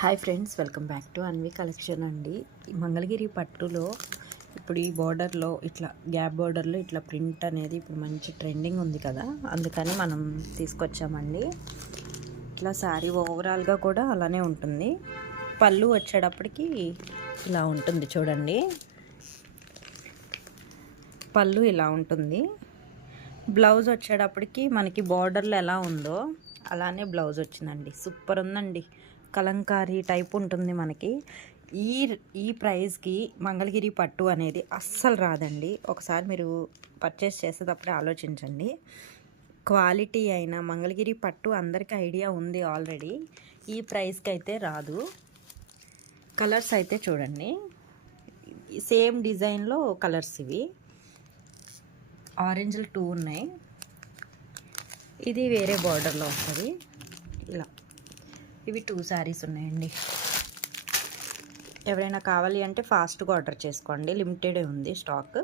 Hi friends, welcome back to Anvi collection అండి. ఈ మంగళగిరి పట్టులో ఇప్పుడు ఈ బోర్డర్లో ఇట్లా గ్యాప్ బోర్డర్లో ఇట్లా ప్రింట్ అనేది ఇప్పుడు మంచి ట్రెండింగ్ ఉంది కదా, అందుకని మనం తీసుకొచ్చామండి. ఇట్లా శారీ ఓవరాల్గా కూడా అలానే ఉంటుంది. పళ్ళు వచ్చేటప్పటికి ఇలా ఉంటుంది చూడండి. పళ్ళు ఇలా ఉంటుంది. బ్లౌజ్ వచ్చేటప్పటికి మనకి బార్డర్లో ఎలా ఉందో అలానే బ్లౌజ్ వచ్చిందండి. సూపర్ ఉందండి. కలంకారీ టైప్ ఉంటుంది మనకి. ఈ ఈ ప్రైస్కి మంగళగిరి పట్టు అనేది అస్సలు రాదండి. ఒకసారి మీరు పర్చేస్ చేసేటప్పుడే ఆలోచించండి. క్వాలిటీ అయినా మంగళగిరి పట్టు అందరికీ ఐడియా ఉంది ఆల్రెడీ. ఈ ప్రైస్కి అయితే రాదు. కలర్స్ అయితే చూడండి, సేమ్ డిజైన్లో కలర్స్ ఇవి. ఆరెంజ్లు 2 ఉన్నాయి. ఇది వేరే బార్డర్లో వస్తుంది. ఇలా ఇవి 2 శారీస్ ఉన్నాయండి. ఎవరైనా కావాలి అంటే ఫాస్ట్గా ఆర్డర్ చేసుకోండి, లిమిటెడే ఉంది స్టాక్.